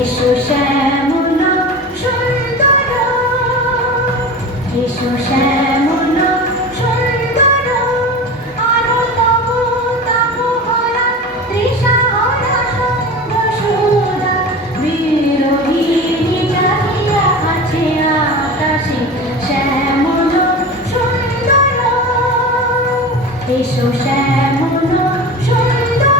এসো শ্যামল সুন্দর, এসো শ্যামল সুন্দর, আরো তব তব ভরা তৃষাহরা সঙ্গ সুরা, বিরোহিণী চাহিয়া আছে আকাশে শ্যামল সুন্দর, এসো শ্যামল সুন্দর।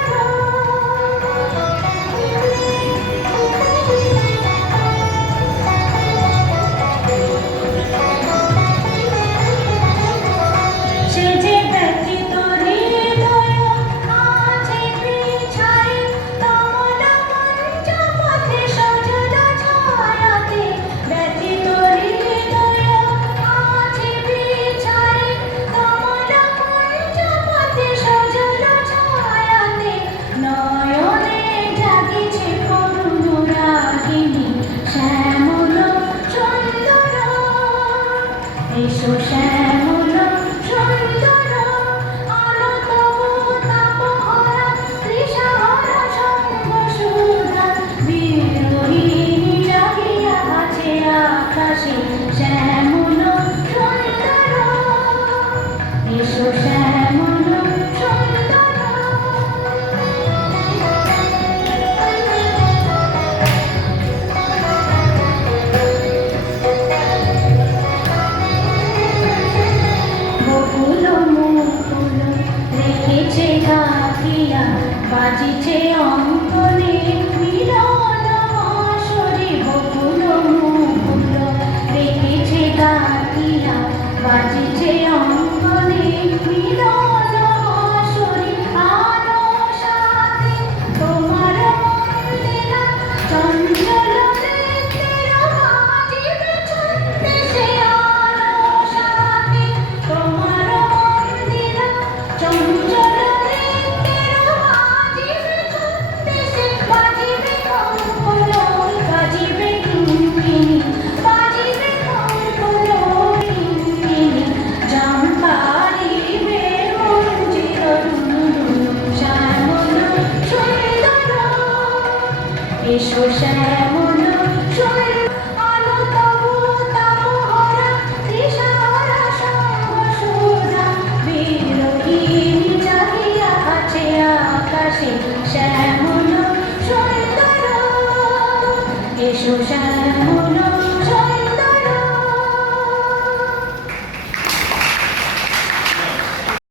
সে যে ব্যথিত হৃদয় আছে বিছাই, কমল পঞ্চপথে সজল ছায়াতে, ব্যথিত হৃদয় আছে বিছাই, কমল পঞ্চপথে সজল ছায়াতে, নয়নে জাগিছে করুণ রাগিনী শ্যামল সুন্দর, এসো শ্যামল সুন্দর, আলো তব তাপ ভরা তৃষাহরা সঙ্গ সুধা, বিরোহিণী জাগিয়া আছে আকাশে শ্যামল সুন্দর, এসো শ্যামল সুন্দর। বকুল মুকুল রেখেছে ঢাকিয়া, বাজিছে অঙ্গনে মিলন আসরে, বকুল মুকুল রেখেছে ঢাকিয়া, বাজিছে অঙ্গনে মিলন